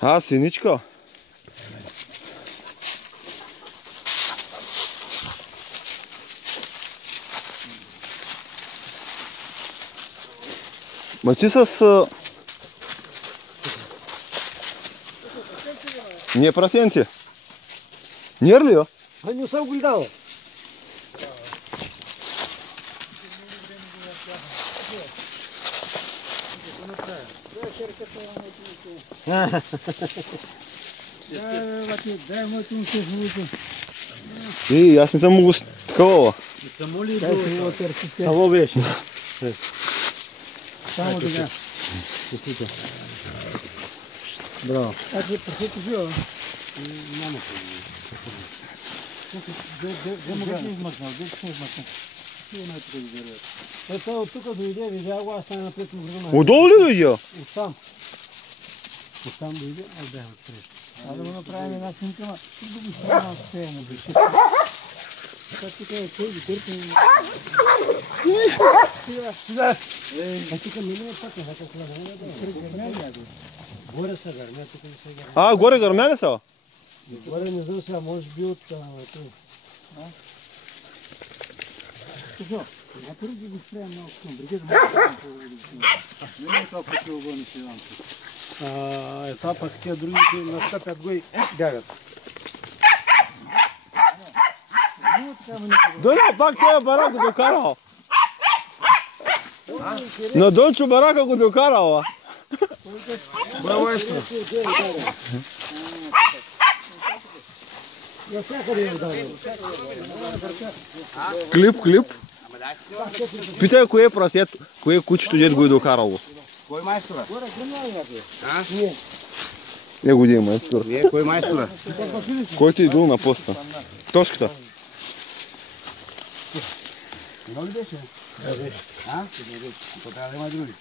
А, синичка. Ма ти с... Не проценти. Нерли, а? А не съм гледал. И аз не съм могъл такова. Само беше. Само така. Браво. Значи, прехето жива. Няма ето от тук дойде, видя го, аз стана напред му гръма. Отдолу ли дойде? Оттам. Оттам дойде, аз бях отпред. А да му направим една снимка, ма да го стана с тея му беше. Така тук е кой ги търпи. Сюда! А тук мине пак е, хата хлада. Горе са гърмя, тук не са гърмя. А, горе гърмя ли са? Горе не знам сега, може би от това. Защо? Напърво ги го спряем малко към бригета. Не е това противогонни си лампи. Това пък тия другите настъпят го и бягат. Дойде пак тя барака го докарал. На Дончо барака го докарал. Браво, Естра. Клип. Питай кое е прасето, кое е кучето, дед го е докарало. Кой майстора? Не го е майстор. Кой майстора? Който е идол на поста. Тошката. Много ли беше? А? То трябва да има други.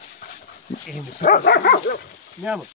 Няма.